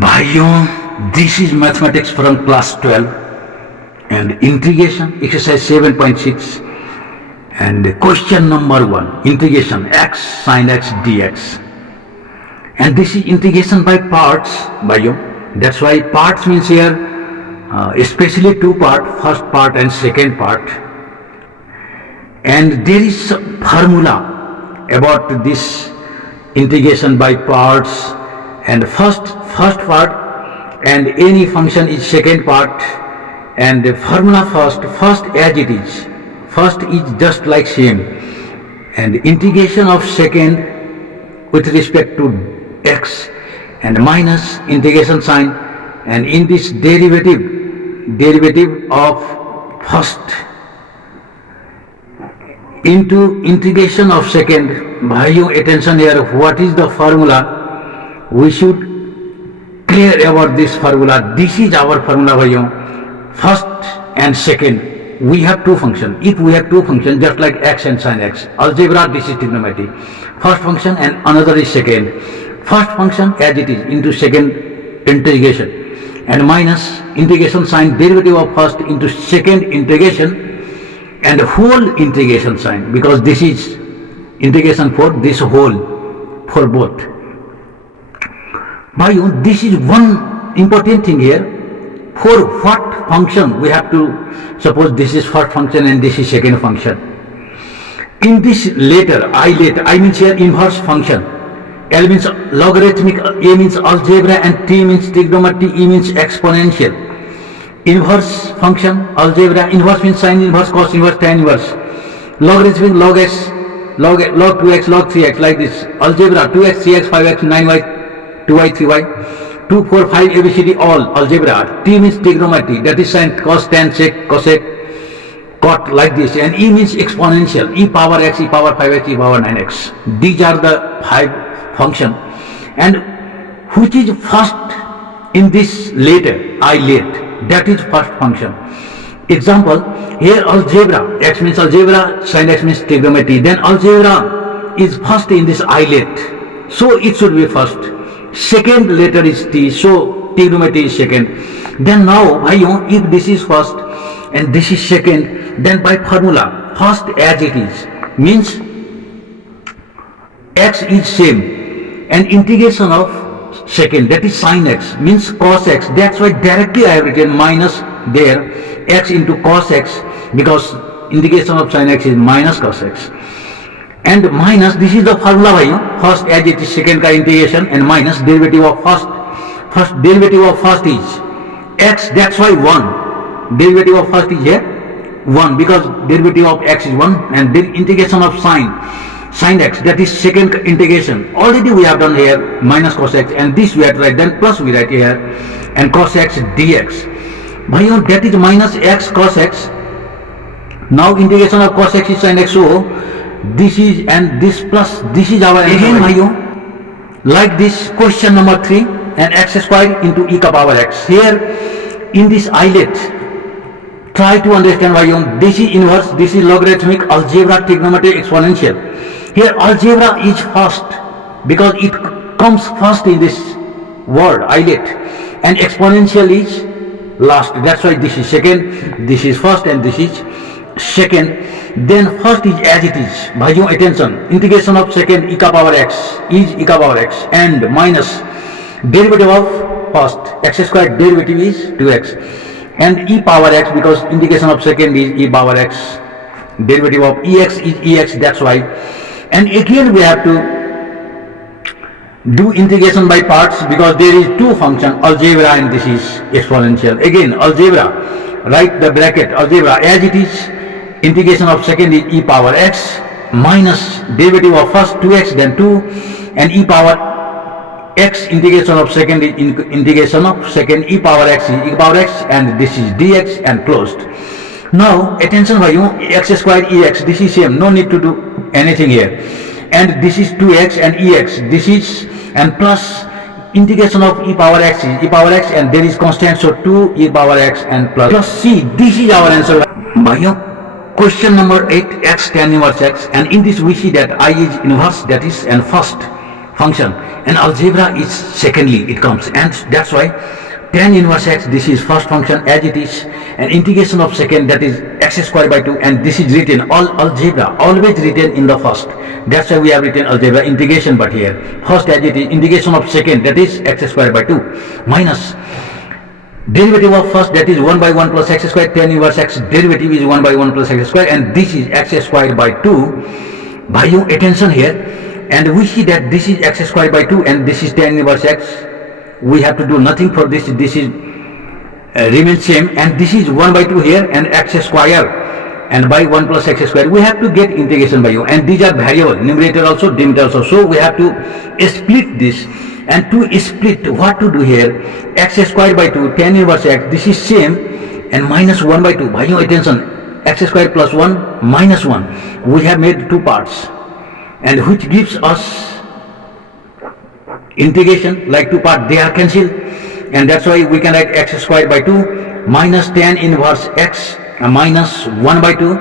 भाइयों, this is mathematics from class 12 and integration exercise 7.6 and question number 1, integration x sin x dx, and this is integration by parts, भाइयों. That's why parts means here especially two part, first part and second part, and there is formula about this integration by parts, and first part and any function is second part, and the formula first as it is, first is just like same, and integration of second with respect to x and minus integration sign, and in this derivative of first into integration of second. भाइयों, attention here, what is the formula? We should clear about this formula. This is our formula, भाइयों. First and second, we have two functions. If we have two functions just like x and sin x, algebra, this is trigonometry. First function and another is second. First function as it is into second integration, and minus integration sign derivative of first into second integration and whole integration sign, because this is integration for this whole, for both. Bhaiyo, this is one important thing here. For what function we have to suppose this is first function and this is second function. In this letter, I means here inverse function. L means logarithmic, A means algebra, and T means trigonometry, E means exponential. Inverse function, algebra, inverse means sin inverse, cos inverse, tan inverse. Logarithmic, log x, log 2x, log 3x, like this. Algebra, 2x, 3x, 5x, 9y, 2y, 3y, 2, 4, 5, ABCD, all algebra. T means trigonometry, that is sin, cos, tan, sec, cosec, cot, like this. And E means exponential, e power x, e power 5x, e power 9x. These are the 5 function. And which is first in this letter, I let, that is first function. Example, here algebra, x means algebra, sin x means trigonometry. Then algebra is first in this islet, so it should be first. Second letter is T, so trigonometry is second. Then now, if this is first and this is second, then by formula, first as it is, means x is same, and integration of second, that is sin x, means cos x. That's why directly I have written minus there, x into cos x, because integration of sin x is minus cos x. And minus, this is the formula, first as it is, second ka integration, and minus derivative of first derivative of first is x, that's why 1. Derivative of first is here 1, because derivative of x is 1, and the integration of sin x, that is second integration. Already we have done here minus cos x, and this we have to write, then plus we write here, and cos x dx. Bhaiyo, that is minus x cos x. Now integration of cos x is sin x, so this is, and this plus, this is our again, bhaiyo, like this question number 3, and x squared into e ka power x. Here in this islet, try to understand, bhaiyo, this is inverse, this is logarithmic, algebra, trigonometry, exponential. Here algebra is first because it comes first in this word islet, and exponential is last. That's why this is second, this is first, and this is second. Then first is as it is. Bhaiyo, attention, integration of second e ka power x is e ka power x, and minus derivative of first, x squared derivative is 2x, and e power x, because integration of second is e power x, derivative of ex is ex, that's why. And again we have to do integration by parts, because there is two function, algebra and this is exponential. Again algebra, write the bracket, algebra as it is, integration of second is e power x, minus derivative of first 2x, then 2, and e power x, integration of second is integration of second, e power x is e power x, and this is dx, and closed. Now attention, bhaiyo, x squared ex, this is same, no need to do anything here, and this is 2x and ex, this is, and plus integration of e power x is e power x, and there is constant, so 2 e power x and plus c. This is our answer, bhaiyo. Question number 8, x tan inverse x, and in this we see that I is inverse, that is, and first function, and algebra is secondly it comes, and that's why tan inverse x, this is first function as it is, and integration of second, that is x square by 2, and this is written all algebra always written in the first. That's why we have written algebra integration, but here first as it is, integration of second, that is x square by 2, minus derivative of first, that is 1 by 1 plus x square, tan inverse x derivative is 1 by 1 plus x square, and this is x square by 2. By your attention here, and we see that this is x square by 2 and this is tan inverse x. We have to do nothing for this. This is remains same, and this is 1 by 2 here and x square and by 1 plus x square. We have to get integration by you, and these are variable, numerator also, denominator also. So we have to split this, and to split, what to do here, x square by 2 tan inverse x, this is same, and minus 1 by 2. By your attention, x square plus 1 minus 1. We have made two parts, and which gives us integration, like two parts, they are cancelled, and that's why we can write x square by 2 minus tan inverse x minus 1 by 2,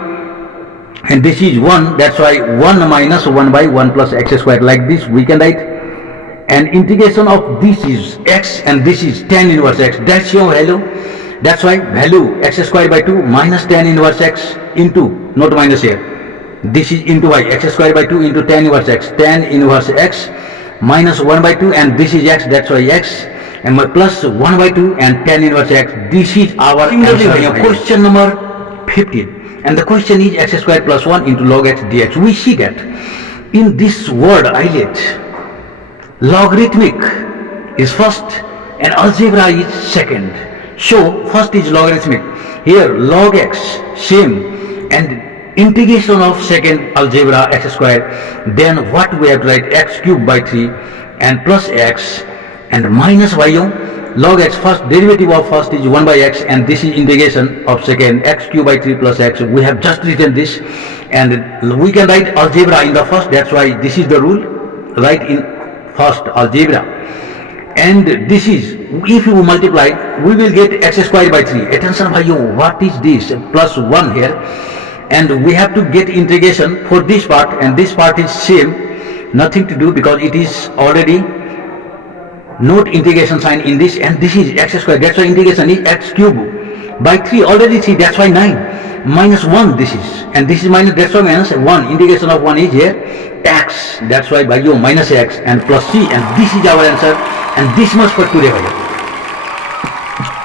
and this is 1, that's why 1 minus 1 by 1 plus x square, like this we can write, and integration of this is x and this is tan inverse x, that's your value. That's why value x square by 2 minus tan inverse x into, not minus here, this is into y, x square by 2 into tan inverse x minus 1 by 2, and this is x, that's why x, and my plus 1 by 2 and tan inverse x. This is our answer. Question number 15, and the question is x square plus 1 into log x dx. We see that in this word islet, logarithmic is first and algebra is second. So first is logarithmic, here log x same, and integration of second algebra x square, then what we have to write, x cube by 3 and plus x and minus y. Log x, first derivative of first is 1 by x, and this is integration of second, x cube by 3 plus x. We have just written this, and we can write algebra in the first, that's why this is the rule, write in first algebra, and this is, if you multiply we will get x square by 3. Attention by you, what is this, plus 1 here, and we have to get integration for this part, and this part is same, nothing to do because it is already not integration sign in this, and this is x square, that's why integration is x cube by 3, already 3, that's why 9, minus 1 this is, and this is minus, that's why minus 1, integration of 1 is here x, that's why by you minus x and plus c, and this is our answer, and this much for today.